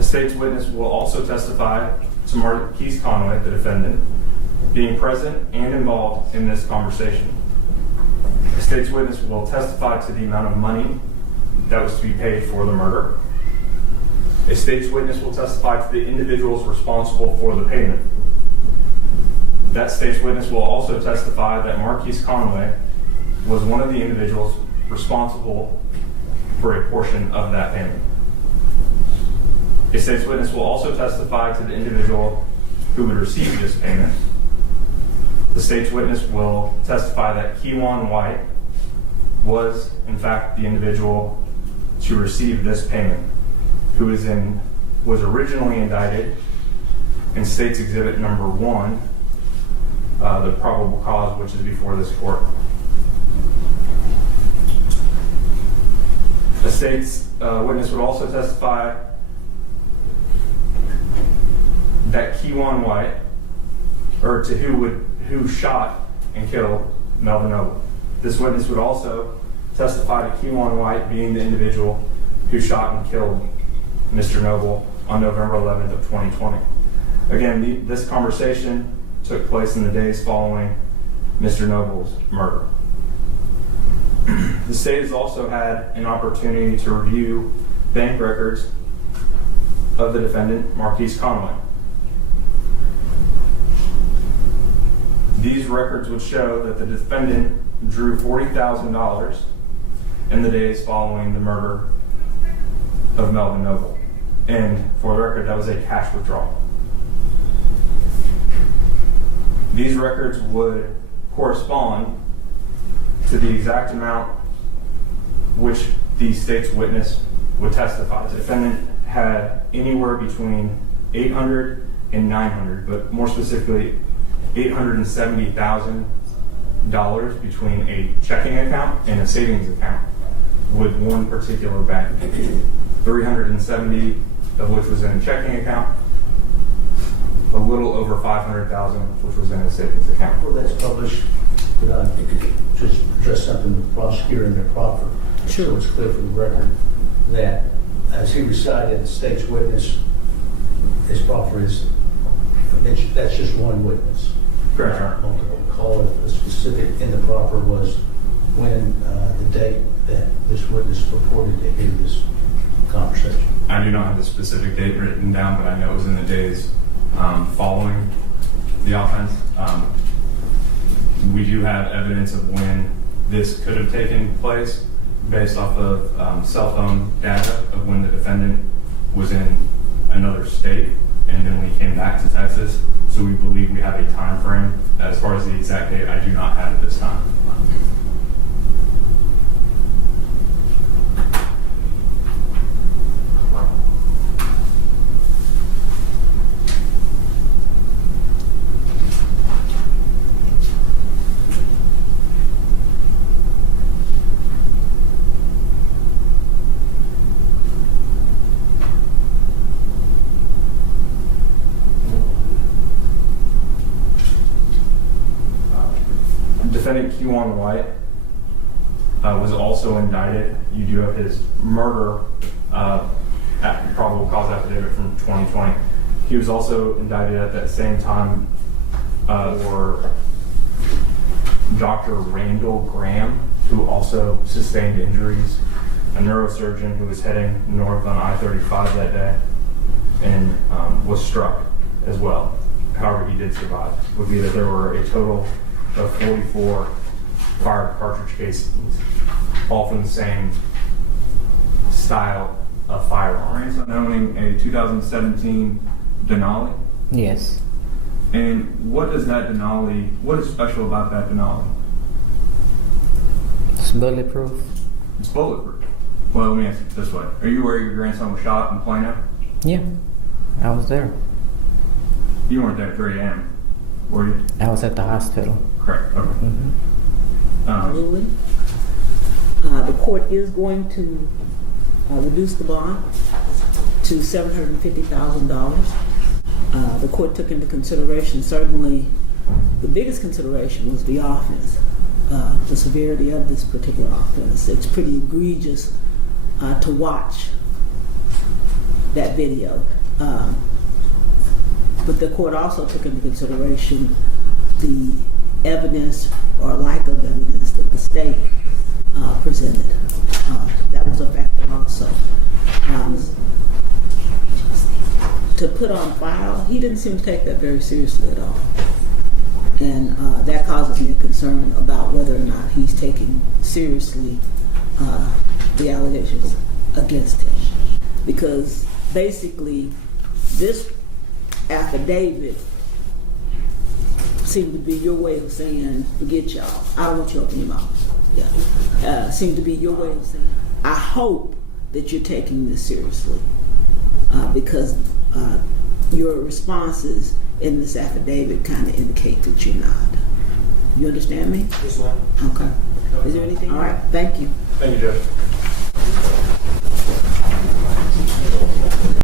The state's witness will also testify to Marquise Conway, the defendant, being present and involved in this conversation. The state's witness will testify to the amount of money that was to be paid for the murder. A state's witness will testify to the individuals responsible for the payment. That state's witness will also testify that Marquise Conway was one of the individuals responsible for a portion of that payment. A state's witness will also testify to the individual who would receive this payment. The state's witness will testify that Kewan White was, in fact, the individual to receive this payment, who was originally indicted in State's Exhibit Number 1, the probable cause, which is before this court. The state's witness would also testify that Kewan White, or to who shot and killed Melvin Noble. This witness would also testify to Kewan White being the individual who shot and killed Mr. Noble on November 11th of 2020. Again, this conversation took place in the days following Mr. Noble's murder. The state has also had an opportunity to review bank records of the defendant, Marquise Conway. These records would show that the defendant drew $40,000 in the days following the murder of Melvin Noble. And for the record, that was a cash withdrawal. These records would correspond to the exact amount which the state's witness would testify. The defendant had anywhere between $800 and $900, but more specifically, $870,000 between a checking account and a savings account with one particular bank. 370 of which was in a checking account, a little over 500,000 which was in a savings account. Well, that's published. Could I just address something the prosecutor in their proffer? Sure. So it's clear for the record that as he recited, the state's witness, his proffer is, that's just one witness. Correct. Multiple. Call it the specific in the proffer was when the date that this witness purported to hear this conversation. I do not have the specific date written down, but I know it was in the days following the offense. We do have evidence of when this could have taken place based off of cell phone data of when the defendant was in another state and then when he came back to Texas. So we believe we have a time frame. As far as the exact date, I do not have at this time. Defendant Kewan White was also indicted. You do have his murder probable cause affidavit from 2020. He was also indicted at that same time for Dr. Randall Graham, who also sustained injuries, a neurosurgeon who was heading north on I-35 that day and was struck as well. However, he did survive. Would be that there were a total of 44 fired cartridge casings, all from the same style of firearm. Ransom owning a 2017 Denali? Yes. And what is that Denali, what is special about that Denali? It's bulletproof. It's bulletproof. Well, let me ask it this way. Are you where your grandson was shot in Plano? Yeah, I was there. You weren't there at 3 a.m., were you? I was at the hospital. Correct. Okay. Mm-hmm. Absolutely. The court is going to reduce the bond to $750,000. The court took into consideration, certainly, the biggest consideration was the offense, the severity of this particular offense. It's pretty egregious to watch that video. But the court also took into consideration the evidence or lack of evidence that the state presented. That was a factor also. To put on file, he didn't seem to take that very seriously at all. And that causes me concern about whether or not he's taking seriously the allegations against him. Because basically, this affidavit seemed to be your way of saying, forget y'all. I don't want you to open your mouth. Yeah. Seemed to be your way of saying, I hope that you're taking this seriously. Because your responses in this affidavit kind of indicate that you're not. You understand me? Yes, ma'am. Okay. Is there anything? All right. Thank you. Thank you, Judge.